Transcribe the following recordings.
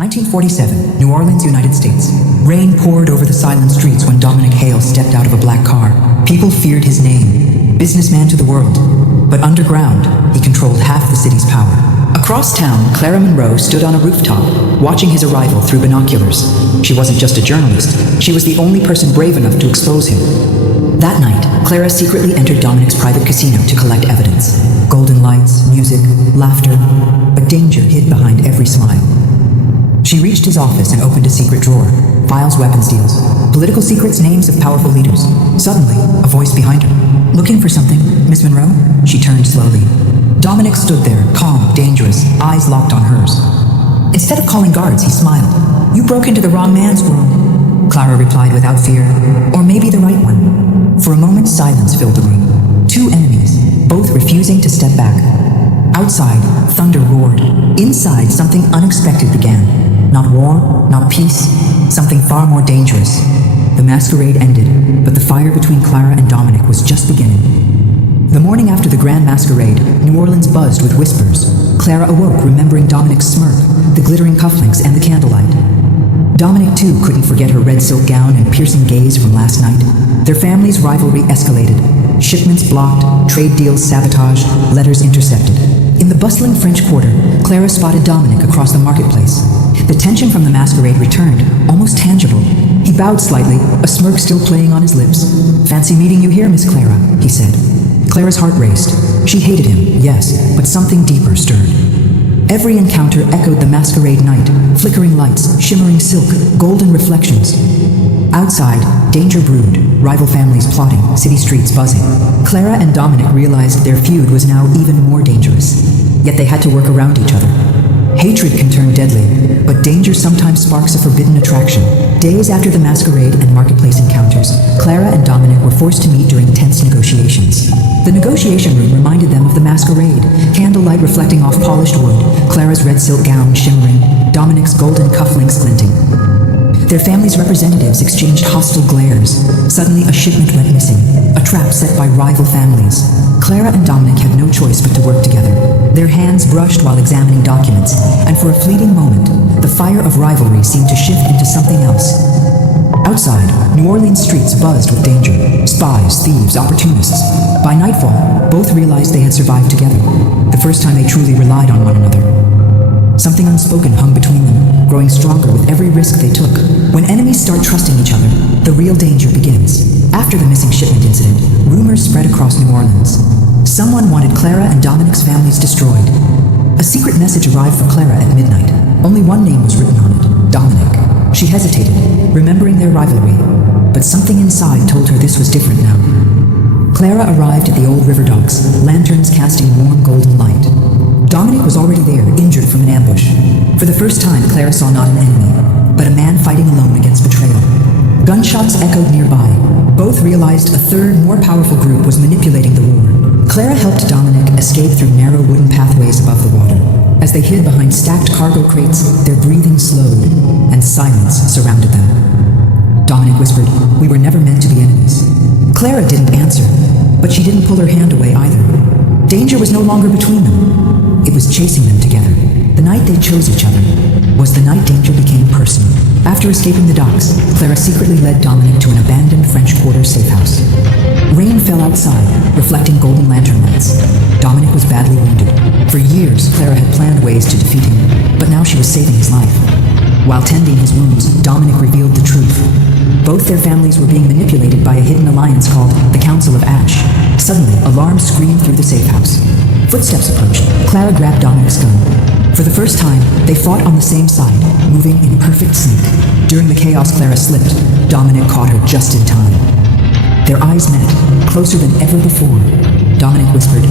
1947, New Orleans, United States. Rain poured over the silent streets when Dominic Hale stepped out of a black car. People feared his name, businessman to the world. But underground, he controlled half the city's power. Across town, Clara Monroe stood on a rooftop, watching his arrival through binoculars. She wasn't just a journalist, she was the only person brave enough to expose him. That night, Clara secretly entered Dominic's private casino to collect evidence. Golden lights, music, laughter, but danger hid behind every smile. She reached his office and opened a secret drawer. Files, weapons deals, political secrets, names of powerful leaders. Suddenly, a voice behind her. "Looking for something, Miss Monroe?" She turned slowly. Dominic stood there, calm, dangerous, eyes locked on hers. Instead of calling guards, he smiled. "You broke into the wrong man's world," Clara replied without fear. "Or maybe the right one." For a moment, silence filled the room. Two enemies, both refusing to step back. Outside, thunder roared. Inside, something unexpected began. Not war, not peace, something far more dangerous. The masquerade ended, but the fire between Clara and Dominic was just beginning. The morning after the grand masquerade, New Orleans buzzed with whispers. Clara awoke remembering Dominic's smirk, the glittering cufflinks, and the candlelight. Dominic, too, couldn't forget her red silk gown and piercing gaze from last night. Their family's rivalry escalated. Shipments blocked, trade deals sabotaged, letters intercepted. In the bustling French Quarter, Clara spotted Dominic across the marketplace. The tension from the masquerade returned, almost tangible. He bowed slightly, a smirk still playing on his lips. "Fancy meeting you here, Miss Clara," he said. Clara's heart raced. She hated him, yes, but something deeper stirred. Every encounter echoed the masquerade night, flickering lights, shimmering silk, golden reflections. Outside, danger brewed, rival families plotting, city streets buzzing. Clara and Dominic realized their feud was now even more dangerous. Yet they had to work around each other. Hatred can turn deadly, but danger sometimes sparks a forbidden attraction. Days after the masquerade and marketplace encounters, Clara and Dominic were forced to meet during tense negotiations. The negotiation room reminded them of the masquerade, candlelight reflecting off polished wood, Clara's red silk gown shimmering, Dominic's golden cufflinks glinting. Their families' representatives exchanged hostile glares. Suddenly, a shipment went missing, a trap set by rival families. Clara and Dominic had no choice but to work together. Their hands brushed while examining documents, and for a fleeting moment, the fire of rivalry seemed to shift into something else. Outside, New Orleans streets buzzed with danger. Spies, thieves, opportunists. By nightfall, both realized they had survived together, the first time they truly relied on one another. Something unspoken hung between them, growing stronger with every risk they took. When enemies start trusting each other, the real danger begins. After the missing shipment incident, rumors spread across New Orleans. Someone wanted Clara and Dominic's families destroyed. A secret message arrived for Clara at midnight. Only one name was written on it, Dominic. She hesitated, remembering their rivalry, but something inside told her this was different now. Clara arrived at the old river docks, lanterns casting warm golden light. Dominic was already there, injured from an ambush. For the first time, Clara saw not an enemy, but a man fighting alone against betrayal. Gunshots echoed nearby. Both realized a third, more powerful group was manipulating the war. Clara helped Dominic escape through narrow wooden pathways above the water. As they hid behind stacked cargo crates, their breathing slowed, and silence surrounded them. Dominic whispered, "We were never meant to be enemies." Clara didn't answer, but she didn't pull her hand away either. Danger was no longer between them. It was chasing them together. The night they chose each other was the night danger became personal. After escaping the docks, Clara secretly led Dominic to an abandoned French Quarter safe house. Rain fell outside, reflecting golden lantern lights. Dominic was badly wounded. For years, Clara had planned ways to defeat him, but now she was saving his life. While tending his wounds, Dominic revealed the truth. Both their families were being manipulated by a hidden alliance called the Council of Ash. Suddenly, alarms screamed through the safe house. Footsteps approached. Clara grabbed Dominic's gun. For the first time, they fought on the same side, moving in perfect sync. During the chaos, Clara slipped. Dominic caught her just in time. Their eyes met, closer than ever before. Dominic whispered,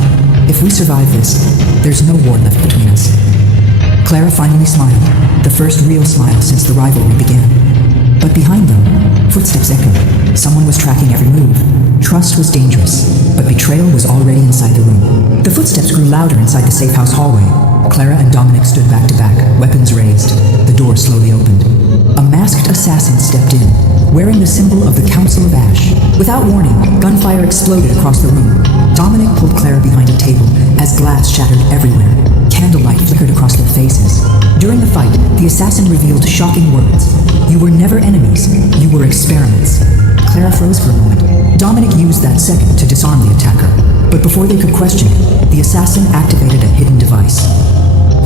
"If we survive this, there's no war left between us." Clara finally smiled, the first real smile since the rivalry began. But behind them, footsteps echoed. Someone was tracking every move. Trust was dangerous, but betrayal was already inside the room. The footsteps grew louder inside the safe house hallway. Clara and Dominic stood back to back, weapons raised. The door slowly opened. A masked assassin stepped in, wearing the symbol of the Council of Ash. Without warning, gunfire exploded across the room. Dominic pulled Clara behind a table as glass shattered everywhere. Candlelight flickered across their faces. During the fight, the assassin revealed shocking words. You were never enemies, you were experiments. Clara froze for a moment. Dominic used that second to disarm the attacker. But before they could question him, the assassin activated a hidden device.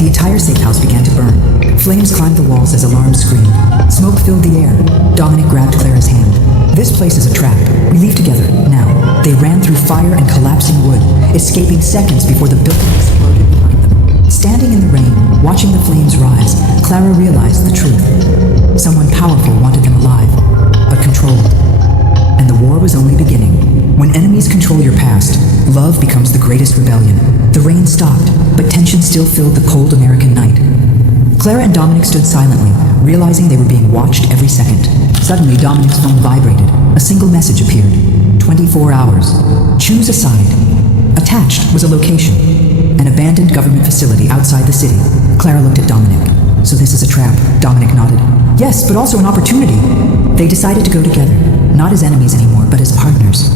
The entire safe house began to burn. Flames climbed the walls as alarms screamed. Smoke filled the air. Dominic grabbed Clara's hand. This place is a trap. We leave together, now. They ran through fire and collapsing wood, escaping seconds before the building exploded behind them. Standing in the rain, watching the flames rise, Clara realized the truth. Someone powerful wanted them alive, but controlled. And the war was only beginning. When enemies control your past, love becomes the greatest rebellion. The rain stopped, but tension still filled the cold American night. Clara and Dominic stood silently, realizing they were being watched every second. Suddenly, Dominic's phone vibrated. A single message appeared. 24 hours. Choose a side. Attached was a location. An abandoned government facility outside the city. Clara looked at Dominic. So this is a trap, Dominic nodded. Yes, but also an opportunity. They decided to go together, not as enemies anymore, but as partners.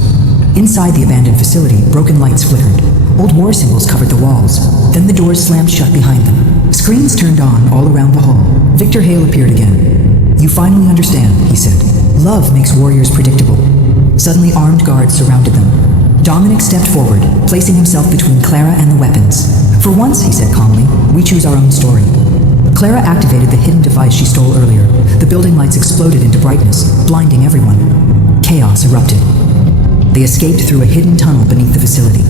Inside the abandoned facility, broken lights flickered. Old war symbols covered the walls. Then the doors slammed shut behind them. Screens turned on all around the hall. Victor Hale appeared again. You finally understand, he said. Love makes warriors predictable. Suddenly armed guards surrounded them. Dominic stepped forward, placing himself between Clara and the weapons. For once, he said calmly, we choose our own story. Clara activated the hidden device she stole earlier. The building lights exploded into brightness, blinding everyone. Chaos erupted. They escaped through a hidden tunnel beneath the facility.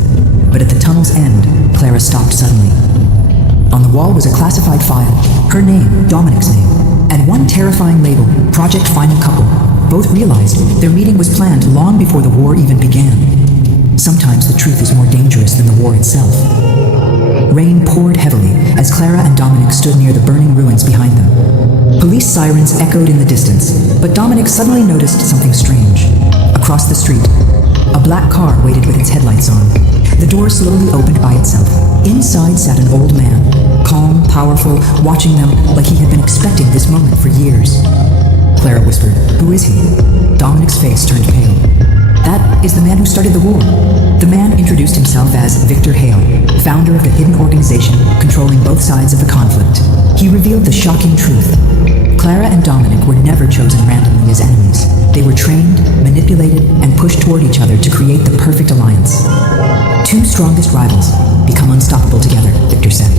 But at the tunnel's end, Clara stopped suddenly. On the wall was a classified file, her name, Dominic's name, and one terrifying label, Project Final Couple. Both realized their meeting was planned long before the war even began. Sometimes the truth is more dangerous than the war itself. Rain poured heavily as Clara and Dominic stood near the burning ruins behind them. Police sirens echoed in the distance, but Dominic suddenly noticed something strange. Across the street, a black car waited with its headlights on. The door slowly opened by itself. Inside sat an old man, calm, powerful, watching them like he had been expecting this moment for years. Clara whispered, "Who is he?" Dominic's face turned pale. "That is the man who started the war." The man introduced himself as Victor Hale, founder of the hidden organization controlling both sides of the conflict. He revealed the shocking truth. Clara and Dominic were never chosen randomly as enemies. They were trained, manipulated, and pushed toward each other to create the perfect alliance. Two strongest rivals become unstoppable together, Victor said.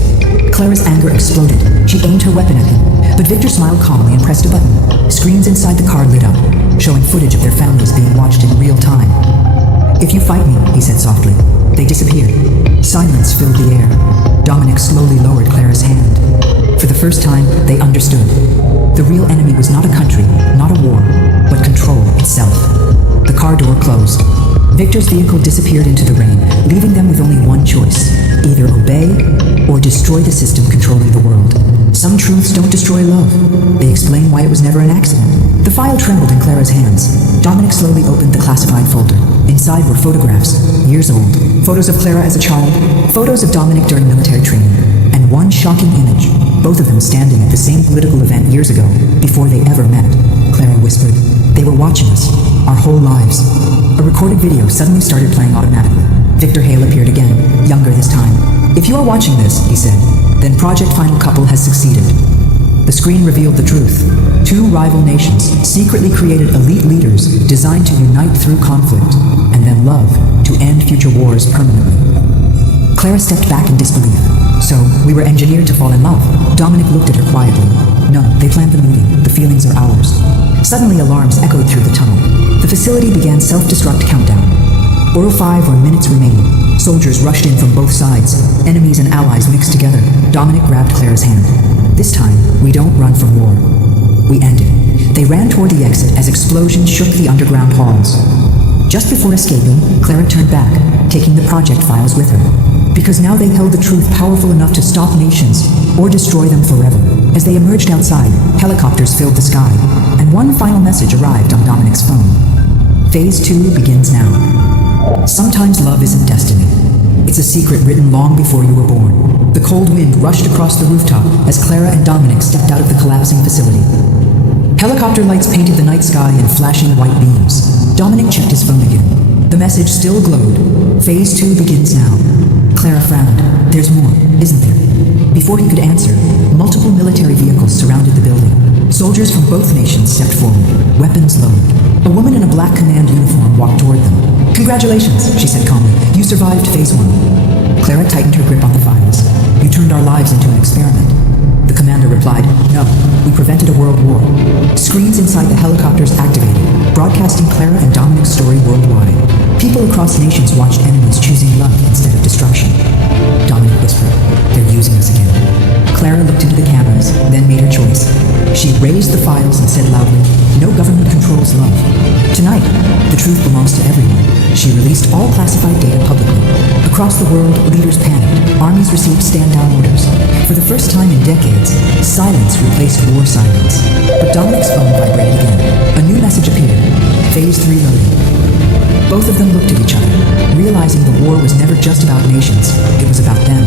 Clara's anger exploded. She aimed her weapon at him, but Victor smiled calmly and pressed a button. Screens inside the car lit up, showing footage of their families being watched in real time. "If you fight me," he said softly. They disappeared. Silence filled the air. Dominic slowly lowered Clara's hand. For the first time, they understood. The real enemy was not a country, not a war, but control itself. The car door closed. Victor's vehicle disappeared into the rain, leaving them with only one choice: either obey or destroy the system controlling the world. Some truths don't destroy love. They explain why it was never an accident. The file trembled in Clara's hands. Dominic slowly opened the classified folder. Inside were photographs, years old. Photos of Clara as a child, photos of Dominic during military training, and one shocking image, both of them standing at the same political event years ago, before they ever met. Clara whispered, "They were watching us, our whole lives." A recorded video suddenly started playing automatically. Victor Hale appeared again, younger this time. "If you are watching this," he said, "then Project Final Couple has succeeded." The screen revealed the truth. Two rival nations secretly created elite leaders designed to unite through conflict, and then love to end future wars permanently. Clara stepped back in disbelief. "So, we were engineered to fall in love?" Dominic looked at her quietly. "No, they planned the movie. The feelings are ours." Suddenly alarms echoed through the tunnel. The facility began self-destruct countdown. 4:05 or minutes remaining. Soldiers rushed in from both sides. Enemies and allies mixed together. Dominic grabbed Clara's hand. "This time, we don't run from war. We end it." They ran toward the exit as explosions shook the underground halls. Just before escaping, Clara turned back, taking the project files with her. Because now they held the truth powerful enough to stop nations or destroy them forever. As they emerged outside, helicopters filled the sky, and one final message arrived on Dominic's phone. Phase 2 begins now. Sometimes love isn't destiny. It's a secret written long before you were born. The cold wind rushed across the rooftop as Clara and Dominic stepped out of the collapsing facility. Helicopter lights painted the night sky in flashing white beams. Dominic checked his phone again. The message still glowed. Phase 2 begins now. Clara frowned. "There's more, isn't there?" Before he could answer, Multiple military vehicles surrounded the building. Soldiers from both nations stepped forward, weapons lowered. A woman in a black command uniform walked toward them. "Congratulations," she said calmly. "You survived Phase 1. Clara tightened her grip on the files. "You turned our lives into an experiment." The commander replied, "No, we prevented a world war." Screens inside the helicopters activated, broadcasting Clara and Dominic's story worldwide. People across nations watched enemies choosing love instead of destruction. Dominic whispered, "They're using us again." Clara looked into the cameras, then made her choice. She raised the files and said loudly, "No government controls love. Tonight, the truth belongs to everyone." She released all classified data publicly. Across the world, leaders panicked. Armies received stand-down orders. For the first time in decades, silence replaced war silence. But Dominic's phone vibrated again. A new message appeared. Phase 3 loading. Both of them looked at each other, realizing the war was never just about nations, it was about them.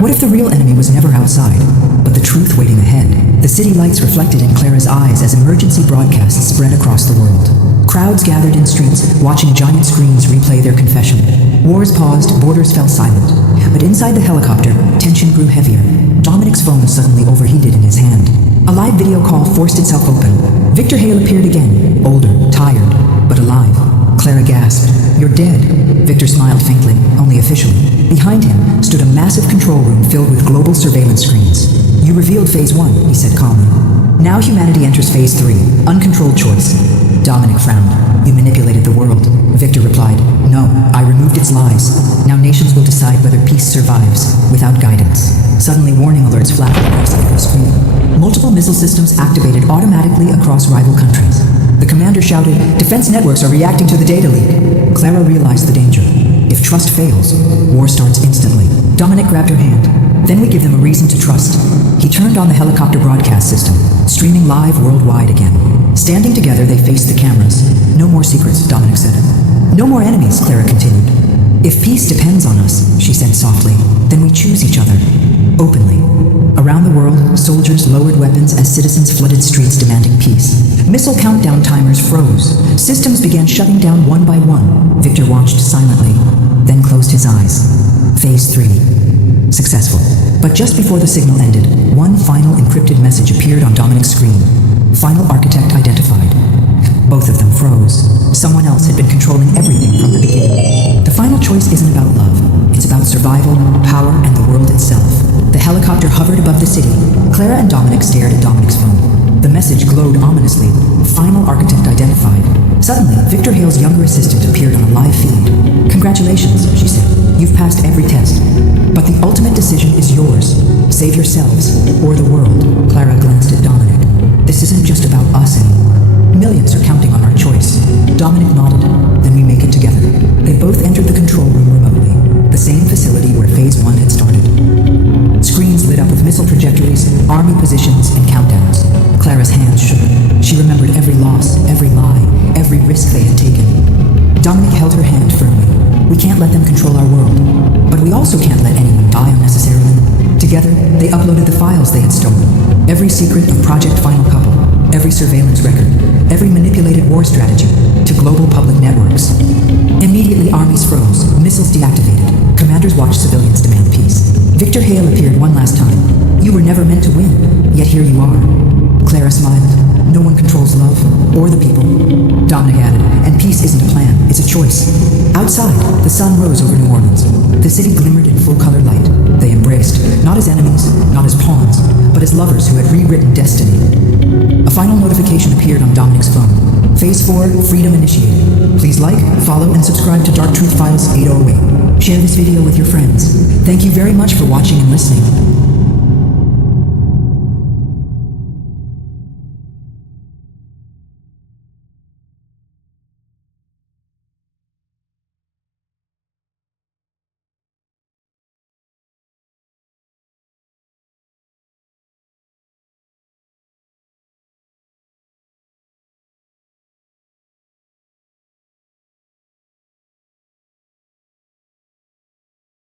What if the real enemy was never outside, but the truth waiting ahead? The city lights reflected in Clara's eyes as emergency broadcasts spread across the world. Crowds gathered in streets, watching giant screens replay their confession. Wars paused, borders fell silent. But inside the helicopter, tension grew heavier. Dominic's phone suddenly overheated in his hand. A live video call forced itself open. Victor Hale appeared again, older, tired, but alive. Clara gasped, "You're dead." Victor smiled faintly, only officially. Behind him stood a massive control room filled with global surveillance screens. "You revealed Phase 1, he said calmly. "Now humanity enters Phase 3, uncontrolled choice." Dominic frowned. "You manipulated the world." Victor replied, "No, I removed its lies. Now nations will decide whether peace survives, without guidance." Suddenly, warning alerts flashed across the screen. Multiple missile systems activated automatically across rival countries. The commander shouted, "Defense networks are reacting to the data leak." Clara realized the danger. If trust fails, war starts instantly. Dominic grabbed her hand. "Then we give them a reason to trust." He turned on the helicopter broadcast system, streaming live worldwide again. Standing together, they faced the cameras. "No more secrets," Dominic said. "No more enemies," Clara continued. "If peace depends on us," she said softly, "then we choose each other. Openly." Around the world, soldiers lowered weapons as citizens flooded streets demanding peace. Missile countdown timers froze. Systems began shutting down one by one. Victor watched silently, then closed his eyes. Phase 3. Successful. But just before the signal ended, one final encrypted message appeared on Dominic's screen. "Final architect identified." Both of them froze. Someone else had been controlling everything from the beginning. The final choice isn't about love. It's about survival, power, and the world itself. The helicopter hovered above the city. Clara and Dominic stared at Dominic's phone. The message glowed ominously. "Final architect identified." Suddenly, Victor Hale's younger assistant appeared on a live feed. "Congratulations," she said. "You've passed every test. But the ultimate decision is yours. Save yourselves, or the world." Clara glanced at Dominic. "This isn't just about us anymore. Millions are counting on our choice." Dominic nodded. "Then we make it together." They both entered the control room remotely, the same facility where Phase 1 had started. Screens lit up with missile trajectories, army positions, and countdowns. Clara's hands shook. She remembered every loss, every lie, every risk they had taken. Dominic held her hand firmly. "We can't let them control our world, but we also can't let anyone die unnecessarily." Together, they uploaded the files they had stolen. Every secret of Project Final Couple, every surveillance record, every manipulated war strategy, to global public networks. Immediately, armies froze, missiles deactivated. Commanders watched civilians demand peace. Victor Hale appeared one last time. "You were never meant to win, yet here you are." Clara smiled. "No one controls love, or the people." Dominic added, "And peace isn't a plan, it's a choice." Outside, the sun rose over New Orleans. The city glimmered in full-color light. They embraced, not as enemies, not as pawns, but as lovers who had rewritten destiny. A final notification appeared on Dominic's phone. Phase 4, freedom initiated. Please like, follow, and subscribe to Dark Truth Files 808. Share this video with your friends. Thank you very much for watching and listening.